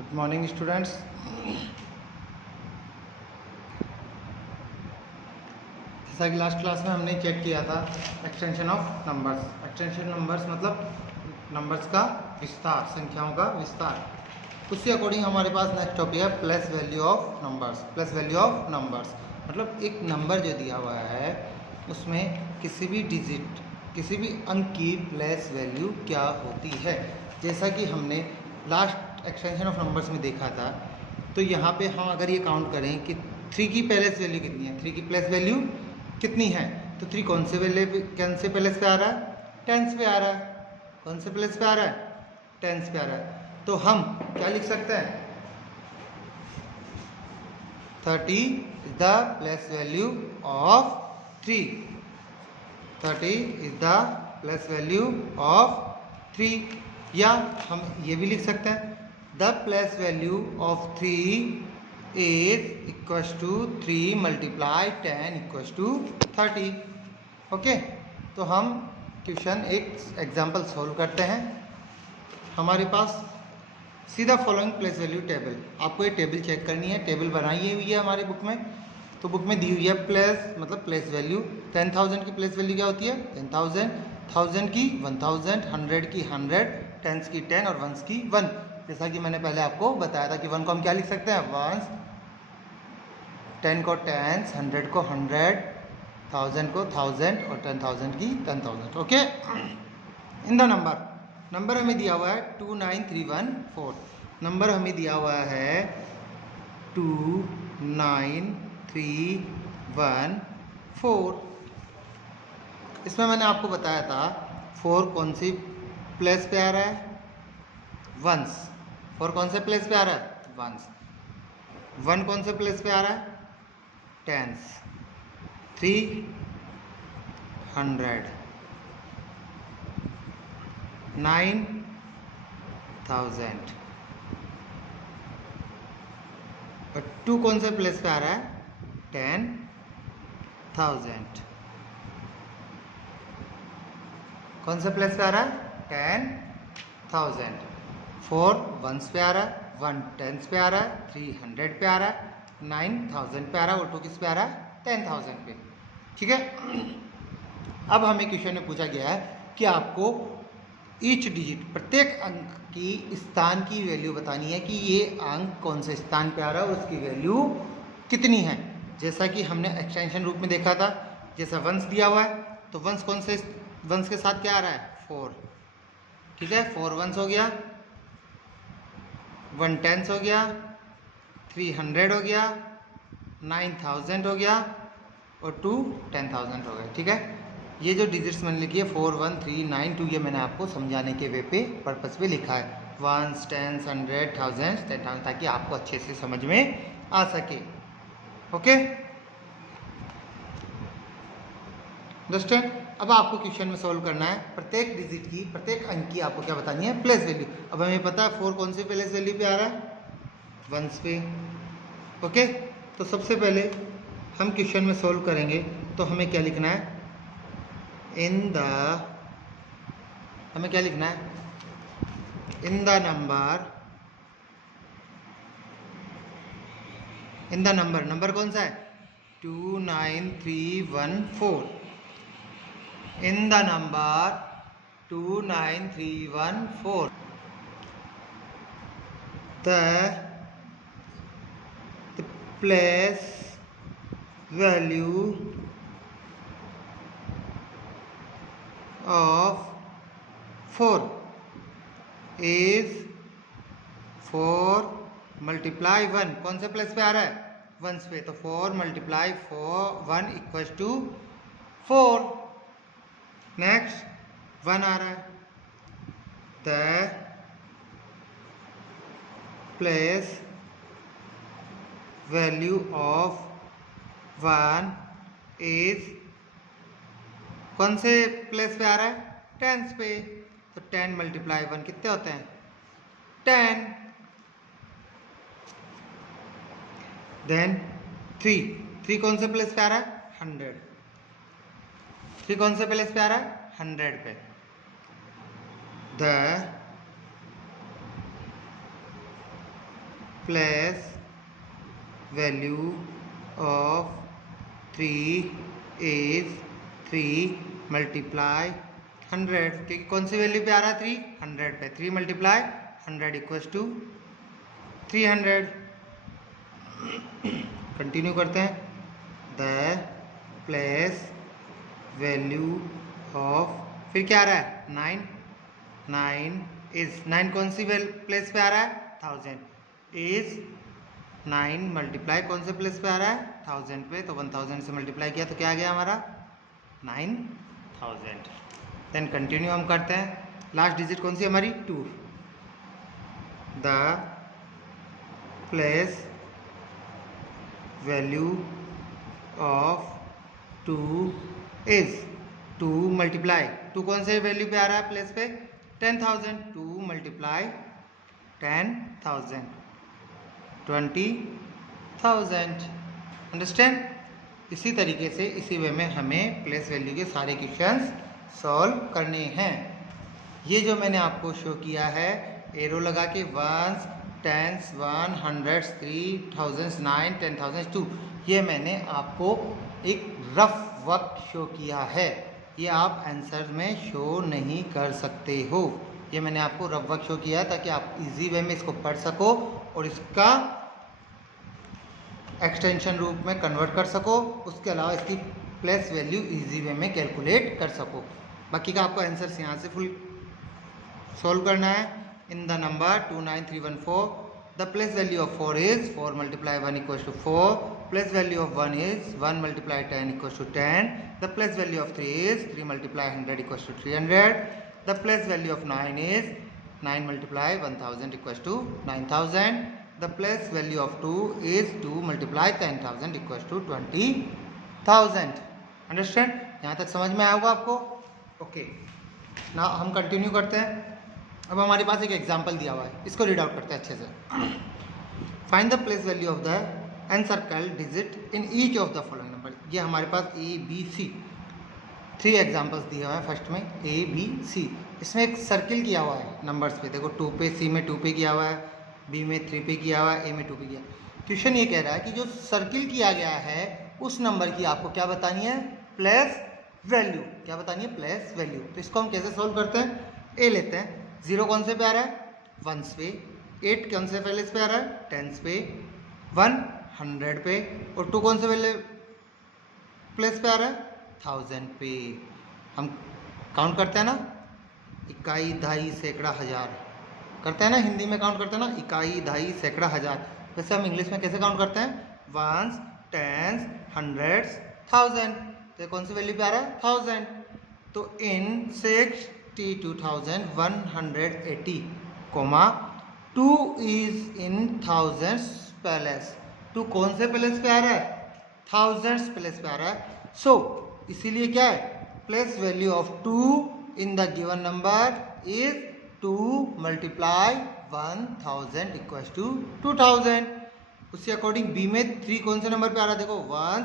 Good morning students. जैसा कि last class में हमने चेक किया था extension of numbers. Extension numbers मतलब नंबर्स का विस्तार, संख्याओं का विस्तार। उसके अकॉर्डिंग हमारे पास नेक्स्ट टॉपिक है plus value of numbers. Plus value of numbers मतलब एक नंबर जो दिया हुआ है उसमें किसी भी डिजिट, किसी भी अंक की प्लस वैल्यू क्या होती है। जैसा कि हमने लास्ट एक्सटेंशन ऑफ नंबर्स में देखा था, तो यहाँ पे हम अगर ये काउंट करें कि 3 की प्लस वैल्यू कितनी है, 3 की प्लस वैल्यू कितनी है, तो 3 कौन से प्लस पे आ रहा है, टेंस पे आ रहा है। कौन से प्लस पे आ रहा है, टेंस पे आ रहा है। तो हम क्या लिख सकते हैं, 30 is the plus value of 3। 30 is the plus value of 3। या हम ये भी लिख सकते हैं the plus value of 3 is equals to 3 multiply 10 equals to 30। Okay, तो हम क्वेश्चन एक एग्जांपल सॉल्व करते हैं। हमारे पास सीधा फॉलोइंग प्लेस वैल्यू टेबल, आपको ये टेबल चेक करनी है। टेबल बनाई हुई है हमारी बुक में, तो बुक में दी हुई है प्लस मतलब प्लेस वैल्यू। 10,000 की प्लेस वैल्यू क्या होती है, 10,000। 1000 की 1000, 100 की 100, टेंस की 10 और वंस की 1। जैसा कि मैंने पहले आपको बताया था कि 1 को हम क्या लिख सकते हैं, वंस, 10 को टेंस, 100 को 100, 1000 को 1000 और 10,000 की 10,000। ओके, इन द नंबर हमें दिया हुआ है 29314। नंबर हमें दिया हुआ है 29314। इसमें मैंने आपको बताया था 4 कौन सी प्लेस पे आ रहा है, वंस। 4 कौन से प्लेस पे आ रहा है, वंस। 1 कौन से प्लेस पे आ रहा है, टेंस। 300, 9,000 और 2 कौन से प्लेस पे आ रहा है, 10,000। कौन से प्लेस पे आ रहा है, 10,000। 4 वंस पे आ रहा है, 1 टेंस पे आ रहा है, 300 पे आ रहा है, 9,000 पे आ रहा है और 2 किस पे आ रहा है, 10,000 पे। ठीक है, अब हमें क्वेश्चन में पूछा गया है कि आपको ईच डिजिट, प्रत्येक अंक की स्थान की वैल्यू बतानी है कि ये अंक कौन से स्थान पे आ रहा है और उसकी वैल्यू कितनी है। जैसा कि हमने एक्सटेंशन रूप में देखा था, जैसा वंस दिया हुआ है तो वंस कौन से वंस के साथ क्या आ रहा है, 4। ठीक है, 4 वंस हो गया, 1 टेंस हो गया, 300 हो गया, 9,000 हो गया और 2 10,000 हो गया। ठीक है, ये जो डिजिट्स मैंने लिखी है 4 1 3 9 2, ये मैंने आपको समझाने के वे पे पर्पस पे लिखा है, वंस, टेंस, 100, 1000, 10,000, ताकि आपको अच्छे से समझ में आ सके। Okay, understand. अब आपको क्वेश्चन में सॉल्व करना है, प्रत्येक डिजिट की, प्रत्येक अंक की आपको क्या बतानी है, प्लेस वैल्यू। अब हमें पता है 4 कौन सी प्लेस वैल्यू पे आ रहा है, वंस पे। ओके, तो सबसे पहले हम क्वेश्चन में सॉल्व करेंगे तो हमें क्या लिखना है, हमें क्या लिखना है, इन द नंबर, नंबर कौन सा है, 29314। इन the number 29314 the place value of 4 is 4 multiply 1। कौन से प्लेस पे आ रहा है, वंस पे, तो 4 मल्टीप्लाई 1 इक्वल्स टू 4। नेक्स्ट 1 आ रहा है, the place value of 1 is, कौन से प्लेस पे आ रहा है, टेंस पे, तो 10 मल्टीप्लाई 1 कितने होते हैं, 10। देन 3 कौन से प्लेस पे आ रहा है, 100। 3 कौन से प्लेस पे आ रहा है, 100 पे। The plus value of 3 is 3 multiply 100, क्योंकि कौन सी वैल्यू पे आ रहा है 3, 100 पे, 3 मल्टीप्लाई 100 इक्वल्स टू 300। कंटिन्यू करते हैं। द प्लेस वैल्यू ऑफ, फिर क्या आ रहा है 9, 9 इज 9 कौन सी प्लेस पे आ रहा है 1000 इज 9 मल्टीप्लाई कौन से प्लेस पे आ रहा है 1000 पे, तो 1000 से मल्टीप्लाई किया तो क्या आ गया हमारा 9000। देन कंटिन्यू हम करते हैं। लास्ट डिजिट कौन सी हमारी 2। The place value of 2 is 2 multiply 2 कौन से वैल्यू पे आ रहा है प्लेस पे 10,000, 2 मल्टीप्लाई 10,000 20,000। अंडरस्टैंड। इसी तरीके से इसी वे में हमें प्लेस वैल्यू के सारे क्वेश्चंस सॉल्व करने हैं। ये जो मैंने आपको शो किया है एरो लगा के 1s 10s 100s 3000s 9 10,000 2, ये मैंने आपको एक रफ वक्त शो किया है। ये आप आंसर में शो नहीं कर सकते हो। ये मैंने आपको रफ वक्त शो किया है ताकि आप इजी वे में इसको पढ़ सको और इसका एक्सटेंशन रूप में कन्वर्ट कर सको। उसके अलावा इसकी प्लेस वैल्यू इजी वे में कैलकुलेट कर सको। बाकी का आपको आंसर यहाँ से फुल सॉल्व करना है। In the number 29314 the place value of 4 is 4 multiply 1 equals to 4, place value of 1 is 1 multiply 10 equals to 10, the place value of 3 is 3 multiply 100 equals to 300, the place value of 9 is 9 multiply 1000 equals to 9000, the place value of 2 is 2 multiply 10,000 equals to 20,000। Understand. यहाँ तक समझ में आया होगा आपको। Okay ना हम continue करते हैं। अब हमारे पास एक एग्जाम्पल दिया हुआ है, इसको रीड आउट करते हैं अच्छे से। Find the place value of the encircled digit in each of the following number. ये हमारे पास ABC 3 एग्जाम्पल्स दिए हुए हैं। फर्स्ट में ABC, इसमें एक सर्किल किया हुआ है नंबर्स पे। देखो 2 पे, C में 2 पे किया हुआ है, B में 3 पे किया हुआ है, A में 2 पे किया। क्वेश्चन ये कह रहा है कि जो सर्किल किया गया है उस नंबर की आपको क्या बतानी है प्लेस वैल्यू। क्या बतानी है प्लेस वैल्यू। तो इसको हम कैसे सोल्व करते हैं। ए लेते हैं, 0 कौन से पे आ रहा है 1s पे, 8 कौन से पहले पे आ रहा है 10s पे, 1 100 पे, और 2 कौन से पहले प्लेस पे आ रहा है 1000 पे। हम काउंट करते हैं ना, इकाई दहाई सैकड़ा हज़ार करते हैं ना, हिंदी में काउंट करते हैं ना इकाई दहाई सैकड़ा हज़ार। वैसे हम इंग्लिश में कैसे काउंट करते हैं 1s 10s 100s 1000। तो कौन सी वैल्यू पे आ रहा है 1000। तो in 62,180 comma 2 is in thousands place. 2 कौन से प्लेस पे आ रहा है थाउजेंड्स प्लेस पे आ रहा है। सो इसीलिए क्या है place value of 2 in the given number is 2 multiply 1000 equals to 2000। उसी अकॉर्डिंग बी में 3 कौन से नंबर पे आ रहा है देखो 1s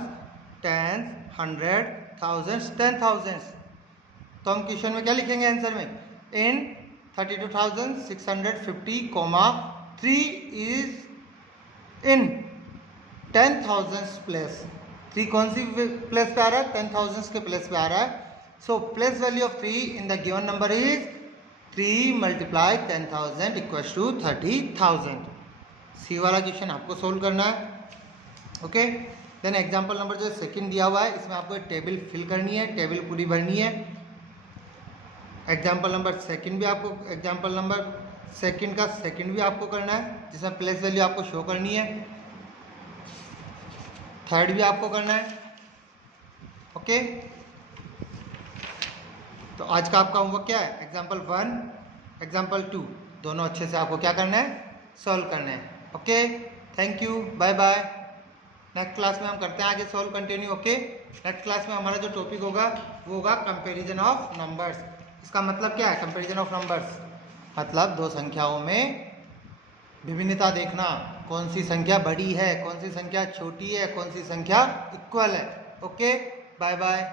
10s 100 1000s 10,000। तो हम क्वेश्चन में क्या लिखेंगे आंसर में इन 32,650 कोमा 3 इज इन 10,000 प्लेस। 3 कौन सी प्लेस पे आ रहा है 10,000 के प्लेस पे आ रहा है। So place value of 3 in the given number is 3 multiply 10,000 equals to 30,000। C वाला क्वेश्चन आपको सोल्व करना है। ओके देन एग्जाम्पल नंबर जो सेकंड दिया हुआ है इसमें आपको टेबल फिल करनी है, टेबल पूरी भरनी है। एग्जाम्पल नंबर सेकंड भी आपको एग्जाम्पल नंबर सेकंड का सेकंड भी आपको करना है जिसमें प्लेस वैल्यू आपको शो करनी है। थर्ड भी आपको करना है। ओके तो आज का आपका होमवर्क क्या है एग्जाम्पल 1 एग्जाम्पल 2 दोनों अच्छे से आपको क्या करना है सॉल्व करना है। Okay thank you bye bye. Next class में हम करते हैं आगे solve continue. Okay next class में हमारा जो टॉपिक होगा वो होगा कंपैरिजन ऑफ नंबर्स। इसका मतलब क्या है कंपैरिजन ऑफ नंबर्स मतलब दो संख्याओं में विभिन्नता देखना, कौन सी संख्या बड़ी है कौन सी संख्या छोटी है कौन सी संख्या इक्वल है। Okay bye bye.